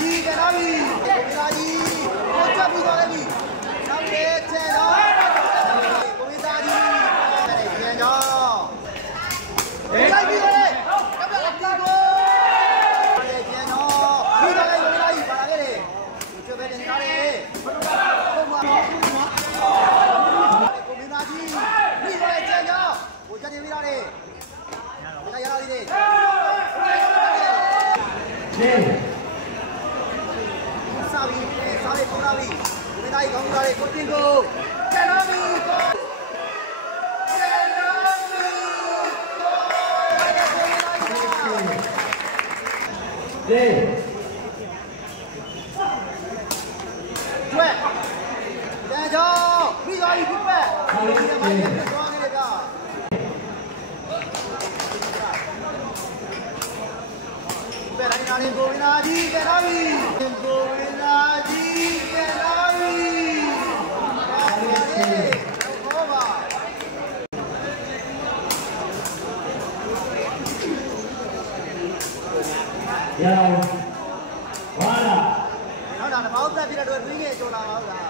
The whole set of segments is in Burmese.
ကြီးကနာပြီကိုမင်းသားကြီးကိုချက်ပြီးသွားပြီနောက်လေးချဲတော့ကိုမင်းသားကြီးပြန်ကြောင်းလိုက်ပြီးတယ်ကပ်အတီကိုပြန်တော့ပြီးသွားလိုက်ကိုမင်းသားကြီးပါလာခဲ့တယ်ကျွတ်ပဲတင်ထားတယ်ကိုမင်းသားကြီးပြီးသွားချဲကြောင်းကိုချက်နေပြီးသားတယ်ဒါရလာသေးတယ်စာပြီးပေါ်လာပြီဒီတိုင်းကောင်းလာတယ်ကိုတင်ကိုကျန်တော့ပြီကျွဲတန်ကြောင်းပြီးသွားပြီပြပတ်ဒီမိုင်းပြသွားခဲ့တာဘယ်တိုင်းနာနေကိုနာကြီးကနာပြီကိုနာကြီးကနာပြီဟောပါရောဝါလာဟုတ်တာမောက်သက်ပြီးတော့တွင်းငယ်ကျော်လာပါဦးလား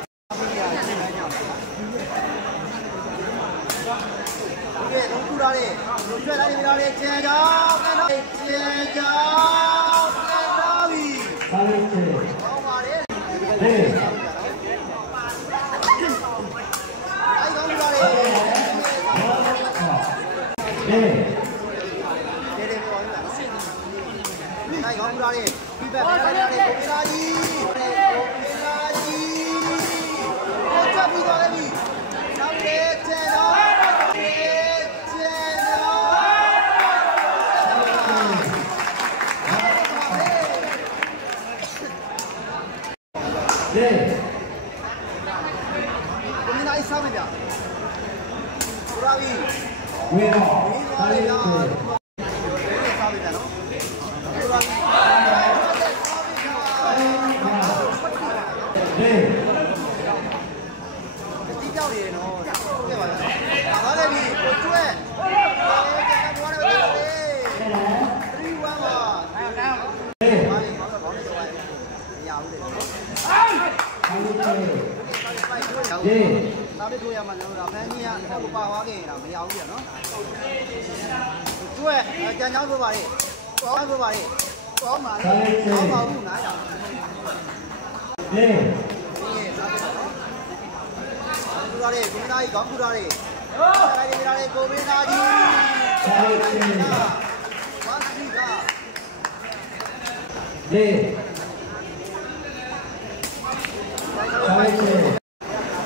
ကဲတော့ထူလာတယ်တို့ကျွဲလိုက်ပြီးတော့ကျန်ကြောင်းကနာကျန်ကြောင်းကနာပြီပါလိမ့်တယ်ဟောပါတယ်ဟေးအဲ့ကောင်းလာတယ်ဟေးတယ်ပေါ်လာနော်အဲ့ကောင်းလာတယ်ဒီဘက်ပြန်လာတယ်ကိုလာကြီးကိုချက်ပြီးသွားပြီနောက်လေးကျန်တော့ဟေးကိုမင်းသားစားမယ်ဗျာကိုရာပြီဝေတော့ပါလိမ့်တယ်စားမယ်ဗျာနော်ကိုရာပြီဟေးဒီကြောက်နေနော်ဟုတ်ကဲ့ပါဗျာအားလည်းပြီကိုကျွဲကျွန်တော်တို့လည်း3-1ပါဟေးပါလိမ့်တော့ဘောင်းကျော်ရတယ်မရဘူးတဲ့ဟေးဒါပဲတို့ရမှာနော်ဒါဖန်ကြီးကတော့ပါသွားခဲ့ရင်တော့မရဘူးပြနော်ကျွဲကြံချောင်းဆိုပါလေကောင်းဆိုပါလေကောင်းပါလေကောင်းပါဘူးနားရဟေးကူလာလေကိုမင်းသားကြီးကောင်းကူလာလေဆိုင်နေလာလေကိုမင်းသားကြီးဟေးဝါစီကဟေး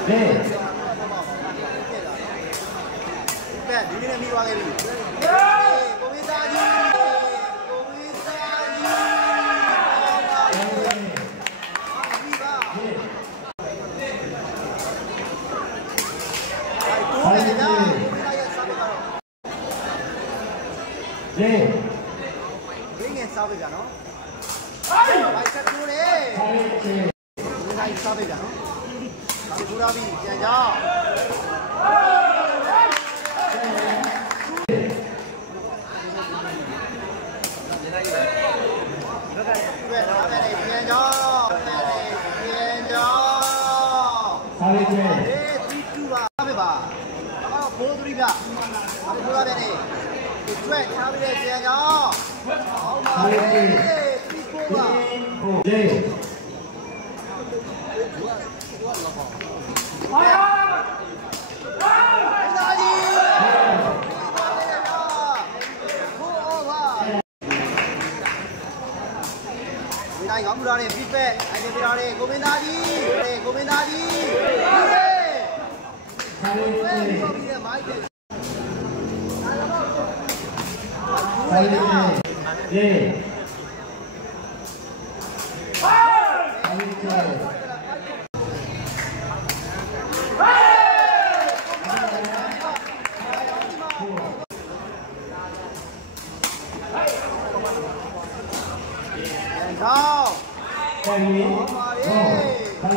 ဟေးဟေးကဲဒီနေ့မိသွားခဲ့ပြီကိုမင်းသားကြီးကိုမင်းသားကြီးဒီပါကိုမင်းသားရဲ့စားပြတော့ဟေးဘင်းငယ်စားပြကြနော်ဘာချက်ထိုးလေဟေးဒီတိုင်းစားပြကြနော်ဒီကူလာပြီပြန်ကြောင်းပြန်ကြောင်းပါလိမ့်တယ်3-2ပါပဲပါအော်4-3ပြအခုလာတယ်နေဒီကျွဲချားပြီးပြန်ကြောင်းဟောပါလေ3-4ပါဟေးဒါကြီးတိုင်းကောင်းမှုလာတယ်ပြစ်ပဲအဲ့ဒီပြလာတယ်ကိုမင်းသားကြီးကိုမင်းသားကြီးဟေးပြီးတယ်မိုက်တယ်ပါလိမ့်တယ်ဟေးကောင်းတယ်ကြီးပါလိမ့်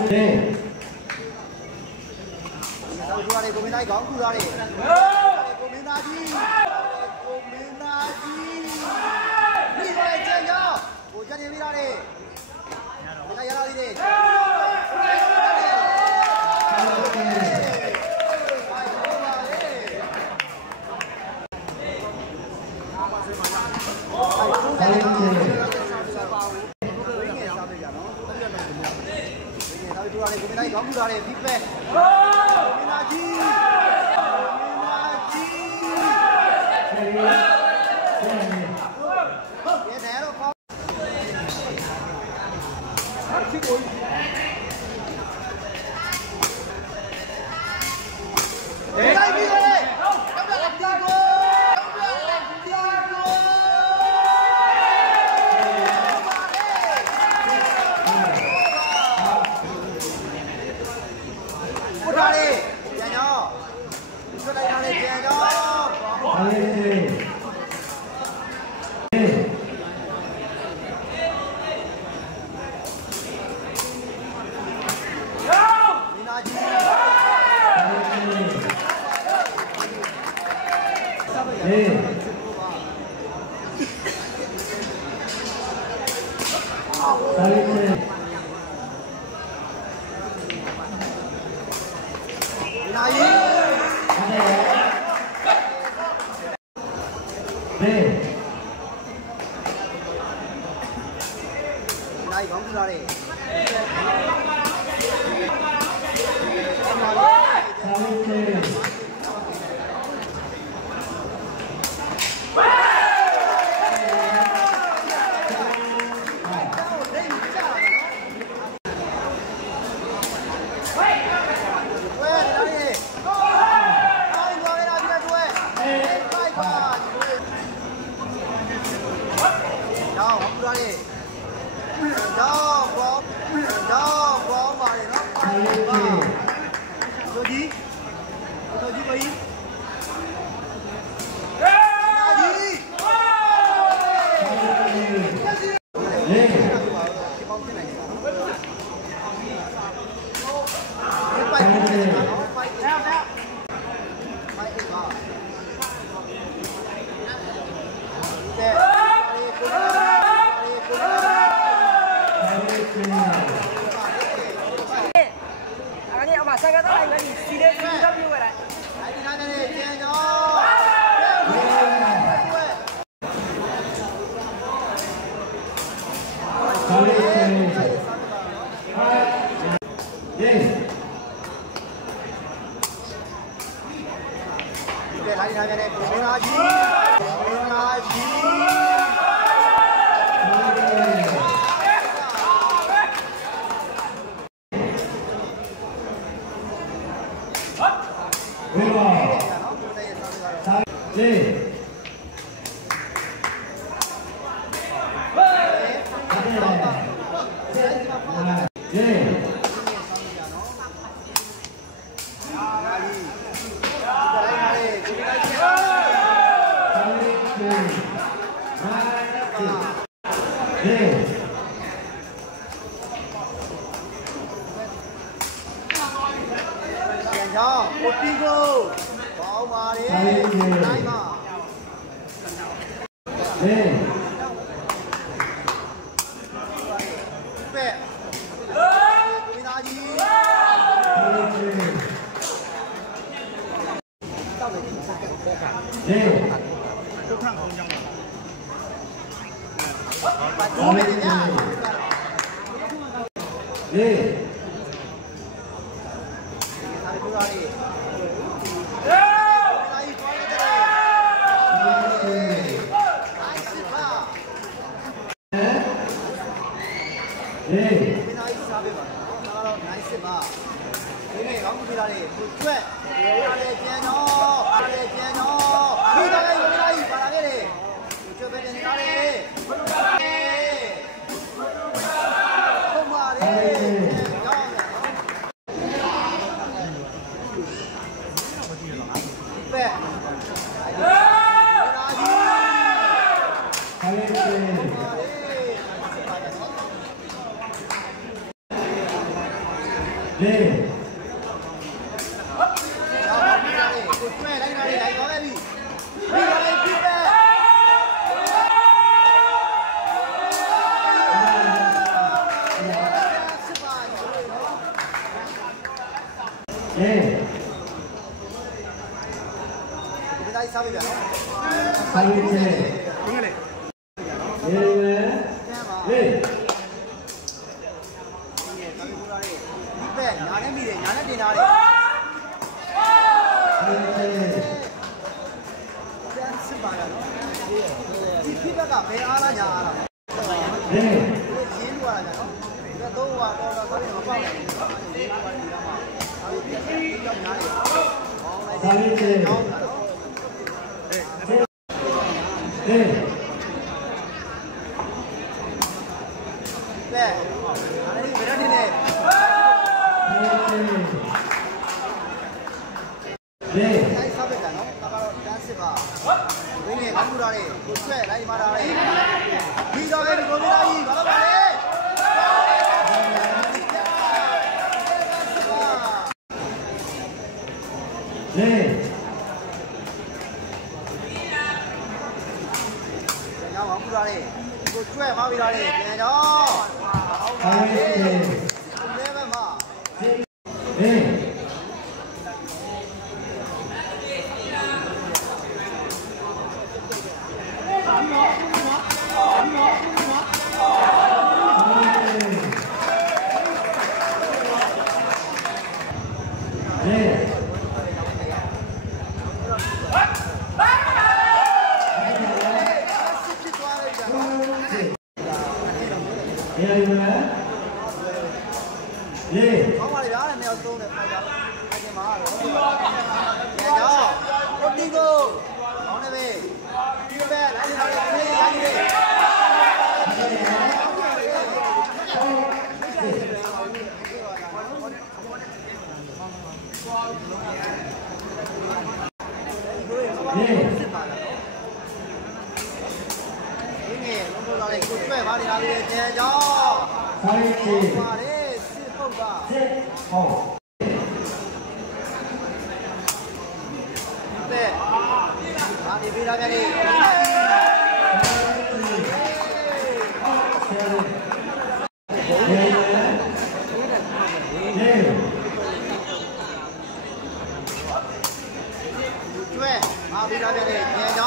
တယ်ဆောက်ကြရတယ်ကိုမင်းသားကောင်းကူလာတယ်ကိုမင်းသားကြီးကိုမင်းသားကြီးပြီးပါကြကြောကိုကြနေပြီးလာတယ် တယ်နော်ဝင်းငယ်စားပေးကြနော်ဝင်းငယ်စားပေးတူရတယ်ကိုမင်းသားကြီးခေါင်းပူတာလေဖိပဲမင်းသားကြီးရဲတယ်တော့ခေါင်းချစ်ကိုလိုက်ပြီးတော့လေနိုင်ကောင်းကြရတယ်စားပြီဗျာနော်။စားပြီလေ။ငင်းလေ။ ဘက်ညာနဲ့မိတယ်ညာနဲ့တင်ထားတယ်ကျန်စစ်ပါလားနော်ဒီဖိဘက်ကဘယ်အားလားညာအားလားရင်းလို့ရတာနော်ဒါတော့တော့ဆိုရင်မပေါက်နိုင်ဘူးနော်ဒီကွာဒီကမှာအဲဒီပြောင်းညာနေဟောလိုက်တယ်ကောင်းတာနော်လိုက်ပါတော့လေပြီးတော့လေဒီကိုလာကြီးဘာလို့ပါလဲညောင်းအောင်ပူလာလေကိုကျွဲပါပြီးတော့လေပြန်တော့ဟုတ်ပါလေလဲပဲမှာ好嘛，你别来没有走的，快点，快点嘛！来着，我这个，好那边，这边来这来，来这里。把你那里接着，把你是后吧？好。对，把你飞那边的。对，把飞那边的接着。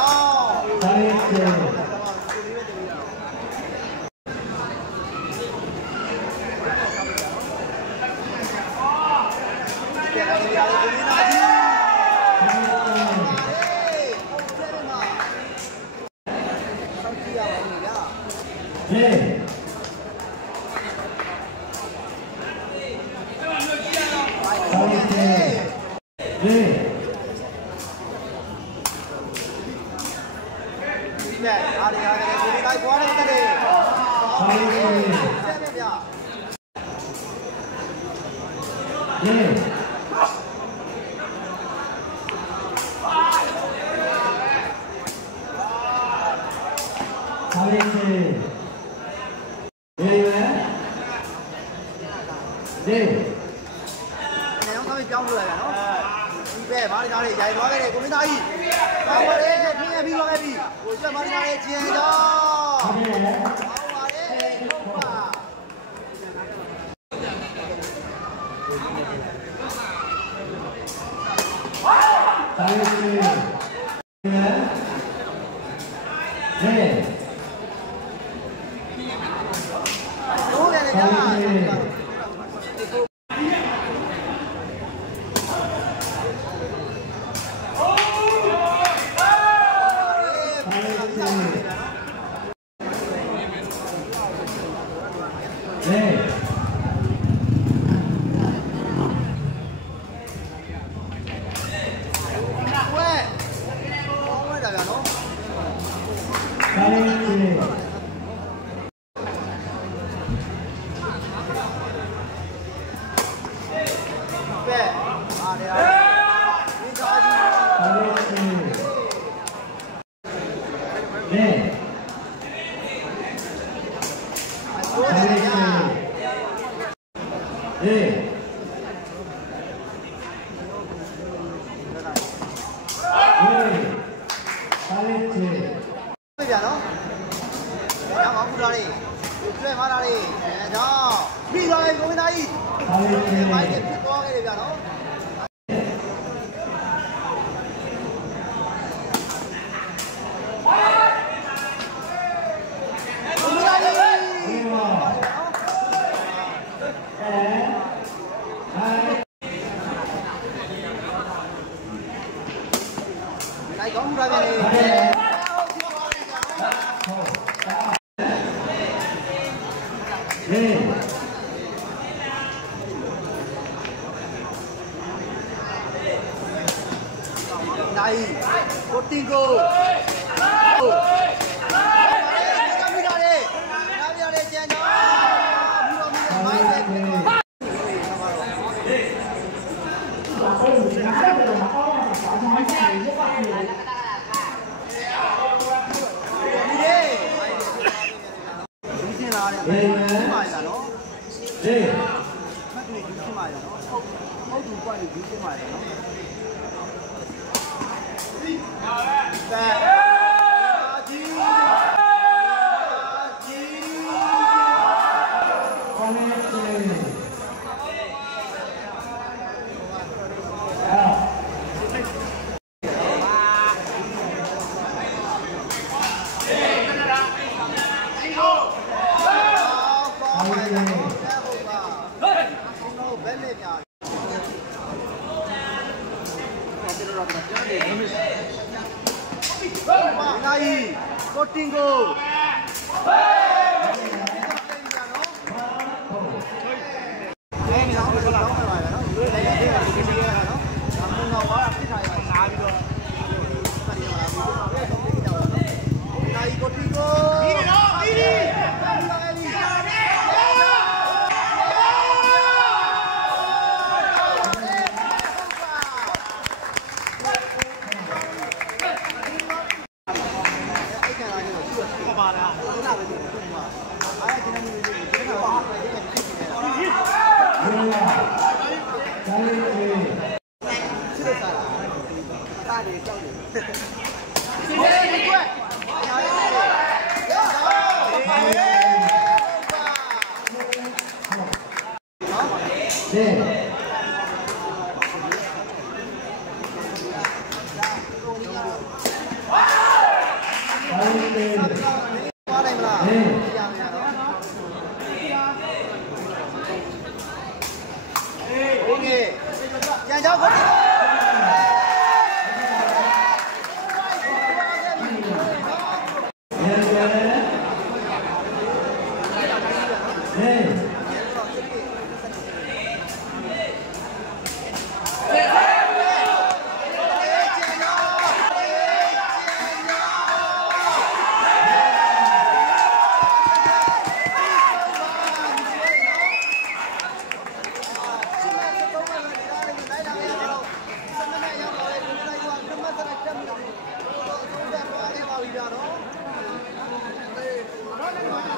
ပြောင်းလို့ရတာနော်ဒီပဲမာရီနာလေးရိုက်သွားခဲ့တယ်ကိုမင်းသားကြီးဟောပါလေပြင်းပြီးသွားခဲ့ပြီကိုကျမာရီနာလေးကျင်တော့ဟောပါလေဟုတ်ပါဟုတ်တယ်ကြာ Này, có tin cô. Này, có tin cô. Hãy subscribe cho kênh Ghiền Mì Gõ để không bỏ lỡ